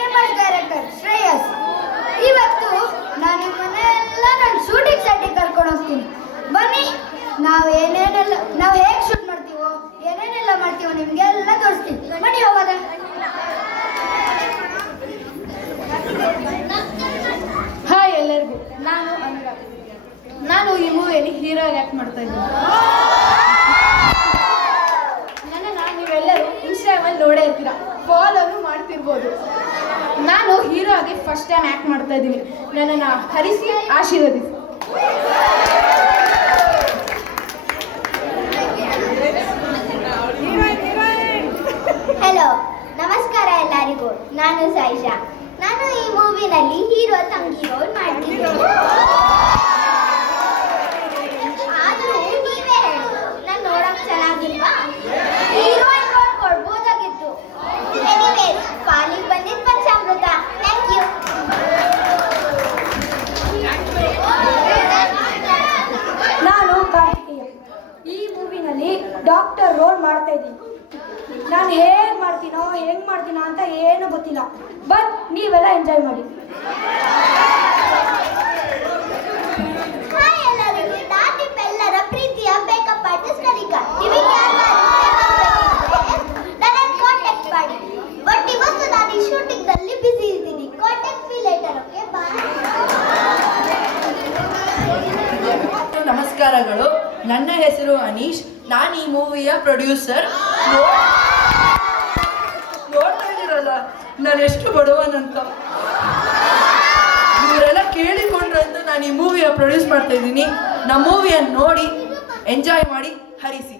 Famous director Shreyas. ಇವತ್ತು ನಾನು ನಿಮ್ಮನ್ನೆಲ್ಲ ನನ್ನ ಶೂಟಿಂಗ್ ಸೆಟ್ಟಿಗೆ ಕರ್ಕೊಂಡು ಹೋಗ್ತೀನಿ. ಬನ್ನಿ, ನಾವು ಹೇಗೆ ಶೂಟ್ ಮಾಡ್ತೀವೋ, ಏನೇನೆಲ್ಲ ಮಾಡ್ತೀವೋ ನಿಮಗೆಲ್ಲ ತೋರಿಸ್ತೀನಿ. ಬನ್ನಿ ಹೋಗೋದ. ಹಾಯ್ ಎಲ್ಲರಿಗೂ, ನಾನು ಅನುರಾಗ್. ನಾನು ಈ ಮೂವಿಯಲ್ಲಿ ಹೀರೋ ಆ್ಯಕ್ಟ್ ಮಾಡ್ತಾ ಇದ್ದೀನಿ. ನನ್ನನ್ನು ನೀವೆಲ್ಲರೂ ಇನ್ಸ್ಟಾಗ್ರಾಮಲ್ಲಿ ನೋಡೇ ಇರ್ತೀರ, ಫಾಲೋನು ಮಾಡ್ತಿರ್ಬೋದು. ನಾನು ಹೀರೋ ಆಗಿ ಫಸ್ಟ್ ಟೈಮ್ ಆ್ಯಕ್ಟ್ ಮಾಡ್ತಾ ಇದ್ದೀನಿ. ನನ್ನನ್ನು ಹರಿಸಿ ಆಶೀರ್ವದಿಸಿ. ಹಲೋ, ನಮಸ್ಕಾರ ಎಲ್ಲರಿಗೂ. ನಾನು ಸಾಯಿಷಾ. ನಾನು ಈ ಮೂವಿನಲ್ಲಿ ಹೀರೋ ತಂಗಿ ರೋಲ್ ಮಾಡ್ತಿದ್ದೀನಿ. ಆದರೂ ನೀವೇ ಹೇಳಿ, ನಾನು ನೋಡಕ್ ಚೆನ್ನಾಗಿಲ್ವಾ? ಹೀರೋಯಿನ್ ರೋಲ್ ಕೊಡ್ಬೋದಾಗಿತ್ತು. ಎನಿವೇಸ್, ಪಾಲಿಗೆ ಬಂದಿದ್ದು ಪಂಚಾಮೃತ. Thank you. ನಾನು ಕಾರ್ತಿಕೇಯ. ಈ ಮೂವಿನಲ್ಲಿ ಡಾಕ್ಟರ್ ರೋಲ್ ಮಾಡ್ತಾ ಇದ್ದೀನಿ. ನಾನು ಹೆಂಗೆ ಮಾಡ್ತೀನೋ ಅಂತ ಏನೂ ಗೊತ್ತಿಲ್ಲ. ಬಟ್ ನೀವೆಲ್ಲ ಎಂಜಾಯ್ ಮಾಡಿ. ಹಾಯ್ ಎಲ್ಲರಿಗೂ, ನಾನು ನಿಮ್ಮೆಲ್ಲರ ಪ್ರೀತಿಯ ಮೇಕಪ್ ಆರ್ಟಿಸ್ಟ್ ಕನಿಕಾ. ನಿಮಗೆ ನನ್ನನ್ನು ಕಾಂಟ್ಯಾಕ್ಟ್ ಮಾಡಿ. ಬಟ್ ಇವತ್ತು ನಾನು ಈ ಶೂಟಿಂಗ್ನಲ್ಲಿ ಬ್ಯುಸಿ ಇದ್ದೀನಿ. Contact me later. Okay, bye. ನಮಸ್ಕಾರಗಳು. ನನ್ನ ಹೆಸರು ಅನೀಶ್. ನಾನು ಈ ಮೂವಿಯ ಪ್ರೊಡ್ಯೂಸರ್. ನೋಡ್ತಾ ಇದ್ದೀರಲ್ಲ ನಾನು ಎಷ್ಟು ಬಡವನಂತ. ಇವರೆಲ್ಲ ಕೇಳಿಕೊಂಡ್ರೆ ಅಂತ ನಾನು ಈ ಮೂವಿಯ ಪ್ರೊಡ್ಯೂಸ್ ಮಾಡ್ತಾ ಇದ್ದೀನಿ. ನಮ್ಮ ಮೂವಿಯನ್ನು ನೋಡಿ ಎಂಜಾಯ್ ಮಾಡಿ ಹರಿಸಿ.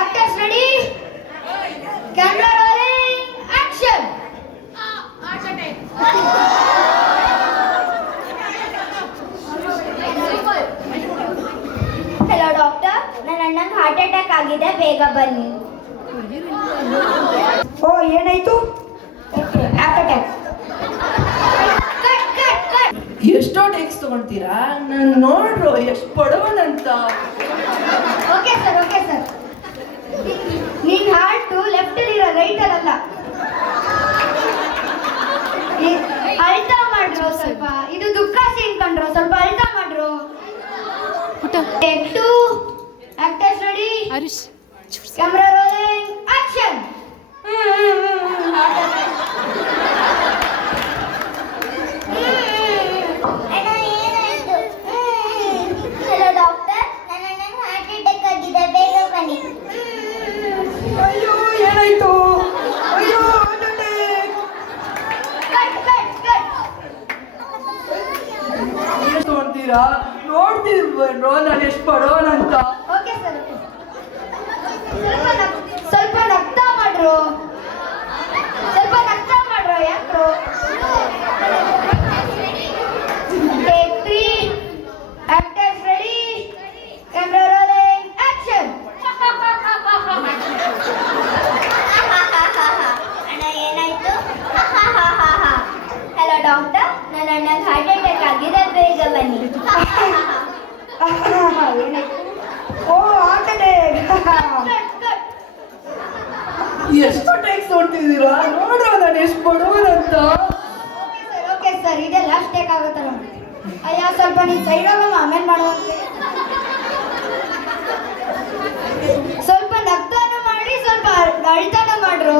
Actors ready? Camera rolling. Action. Hello doctor, ನನ್ನ ಅಣ್ಣಂಗೆ ಹಾರ್ಟ್ ಅಟ್ಯಾಕ್ ಆಗಿದೆ, ಬೇಗ ಬನ್ನಿ. ಓ, ಏನಾಯ್ತು? Heart attack. ಎಷ್ಟೋ ಟೇಕ್ಸ್ ತಗೊಳ್ತೀರಾ? ನಾನು ನೋಡ್ರು ಎಷ್ಟು ಬಡವನಂತ. Okay sir. ನಿನ್ ಹಾರ್ಟ್ ಲೆಫ್ಟ್ ಅಲ್ಲಿ ಇರೋ ರೈಟ್ ಅಲ್ಲ. ಅಳ್ತಾ ಮಾಡ್ರು ಸ್ವಲ್ಪ. ಇದು ದುಃಖ ಸೀನ್ ಕಂಡ್ರು, ಸ್ವಲ್ಪ ಅಳ್ತಾ ಮಾಡ್ರು. Take 2. Actors ready? Harish. Camera rolling. Action. Hello doctor, ನನ್ನ ಅಣ್ಣಂಗೆ ಹಾರ್ಟ್ ಅಟ್ಯಾಕ್ ಆಗಿದೆ, ಬೇಗ ಬನ್ನಿ. ಅಯ್ಯೋ, ಏನಾಯ್ತು? ಅಯ್ಯೋ, ನೋಡ್ತೀರಾ? ನೋಡ್ತಿರ್ಬೋ ನಾನು ಎಷ್ಟು ಬಡವನಂತ. Okay sir. ಸ್ವಲ್ಪ ನಗ್ತಾ ಮಾಡ್ರು. ಯಾಕ್ರು? Take 3. Actors ready? Camera rolling. Action. ಅಣ್ಣ ಏನಾಯ್ತು? ಹಲೋ ಡಾಕ್ಟರ್, ನನ್ನ ಅಣ್ಣಗೆ ಹಾರ್ಟ್ ಅಟ್ಯಾಕ್ ಆಗಿದೆ, ಬೇಗ ಬನ್ನಿ. ಏನಾಯ್ತು? ಓ, ಹಾರ್ಟ್ ಅಟ್ಯಾಕ್. ಎಷ್ಟು ಟೇಕ್ಸ್ ನೋಡ್ತಿದ್ದೀರಾ? ನೋಡ್ರ ನಾನು ಎಷ್ಟು ಬಡವನಂತ. ಓಕೆ ಸರ್, ಇದೇ ಲಾಸ್ಟ್ ಟೇಕ್ ಆಗುತ್ತಲ್ಲ. ಅಯ್ಯ, ಸ್ವಲ್ಪ ನೀನು ಸೈಡ್ ಹೋಗಮ್ಮ, ಆಮೇಲೆ ಮಾಡುವಂತೆ. ಸ್ವಲ್ಪ ನಗ್ತಾನು ಮಾಡಿ, ಸ್ವಲ್ಪ ಅಳ್ತಾನು ಮಾಡ್ರು.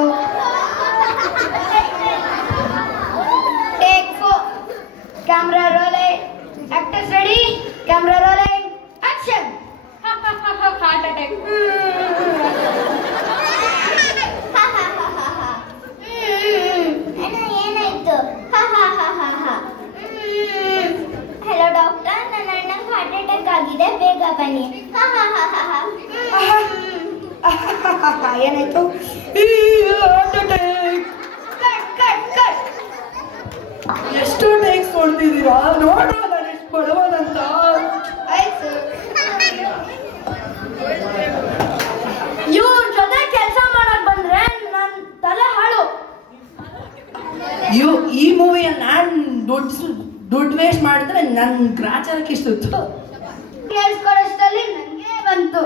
Take 4. Camera rolling. Actors ready? Camera rolling. Action. Heart attack. ಏನಾಯ್ತು? ಹಲೋ ಡಾಕ್ಟರ್, ನನ್ನ ಅಣ್ಣಂಗೆ ಹಾರ್ಟ್ ಅಟ್ಯಾಕ್ ಆಗಿದೆ, ಬೇಗ ಬನ್ನಿ. ಏನಾಯ್ತು? ಎಷ್ಟು ಟೇಕ್ಸ್ ನೋಡ್ತಿದ್ದೀರಾ? ನೋಡ್ರ ನಾನು ಎಷ್ಟು ಬಡವನಂತ. ಆಯ್ತು. ಇವ್ರ ಜೊತೆ ಕೆಲಸ ಮಾಡಕ್ ಬಂದ್ರೆ ನನ್ನ ತಲೆ ಹಾಳು. ಈ ಮೂವಿಯ ನಾನು ದುಡ್ಡು ವೇಸ್ಟ್ ಮಾಡಿದ್ರೆ ನನ್ನ ಗ್ರಾಚಾರಕ್ಕೆ ಇಷ್ಟು ಕೇಳಿಸ್ಕೊಳ್ಳೋಷ್ಟರಲ್ಲಿ ನನಗೆ ಬಂತು.